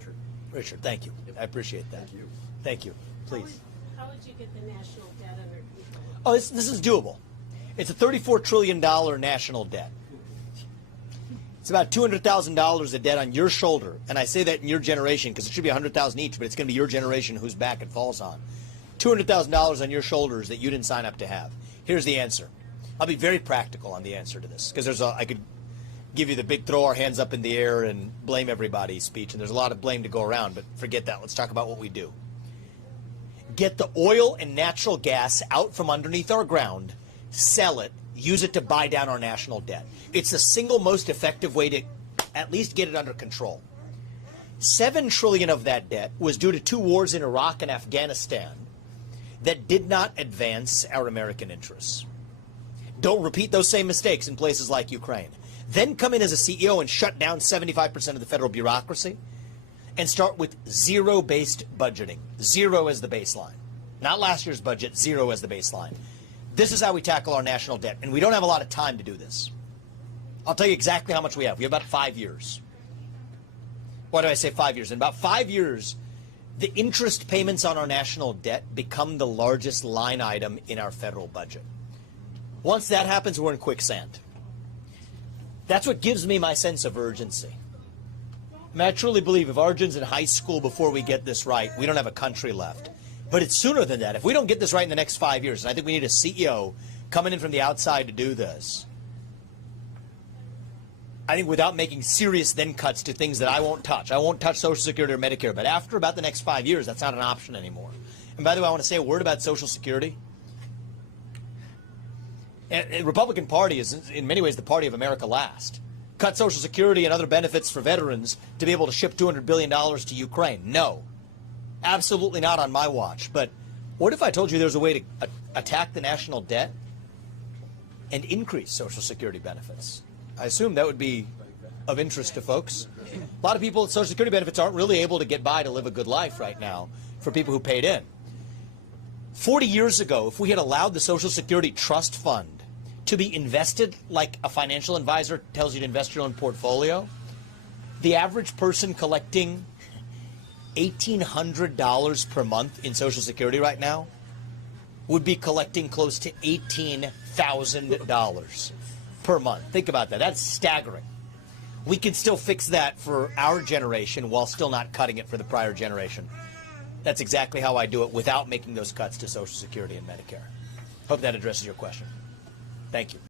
Richard. Richard, thank you. I appreciate that. Thank you. Thank you. Please. How would you get the national debt under control? Oh, this is doable. It's a $34 trillion national debt. It's about $200,000 of debt on your shoulder. And I say that in your generation because it should be $100,000 each, but it's going to be your generation whose back it falls on. $200,000 on your shoulders that you didn't sign up to have. Here's the answer. I'll be very practical on the answer to this because I could give you the big throw our hands up in the air and blame everybody speech, and there's a lot of blame to go around, but forget that. Let's talk about what we do. Get the oil and natural gas out from underneath our ground, sell it, use it to buy down our national debt. It's the single most effective way to at least get it under control. $7 trillion of that debt was due to 2 wars in Iraq and Afghanistan that did not advance our American interests. Don't repeat those same mistakes in places like Ukraine. Then come in as a CEO and shut down 75% of the federal bureaucracy and start with zero-based budgeting. Zero as the baseline. Not last year's budget, zero as the baseline. This is how we tackle our national debt, and we don't have a lot of time to do this. I'll tell you exactly how much we have. We have about 5 years. Why do I say 5 years? In about 5 years, the interest payments on our national debt become the largest line item in our federal budget. Once that happens, we're in quicksand. That's what gives me my sense of urgency. I mean, I truly believe if Arjun's in high school before we get this right, we don't have a country left. But it's sooner than that. If we don't get this right in the next 5 years, and I think we need a CEO coming in from the outside to do this, I think without making serious then cuts to things that I won't touch. I won't touch Social Security or Medicare, but after about the next 5 years, that's not an option anymore. And by the way, I want to say a word about Social Security. The Republican Party is, in many ways, the party of America last. Cut Social Security and other benefits for veterans to be able to ship $200 billion to Ukraine. No. Absolutely not on my watch. But what if I told you there's a way to attack the national debt and increase Social Security benefits? I assume that would be of interest to folks. A lot of people with Social Security benefits aren't really able to get by to live a good life right now for people who paid in. 40 years ago, if we had allowed the Social Security Trust Fund to be invested like a financial advisor tells you to invest your own portfolio, the average person collecting $1,800 per month in Social Security right now would be collecting close to $18,000 per month. Think about that. That's staggering. We can still fix that for our generation while still not cutting it for the prior generation. That's exactly how I do it without making those cuts to Social Security and Medicare. Hope that addresses your question. Thank you.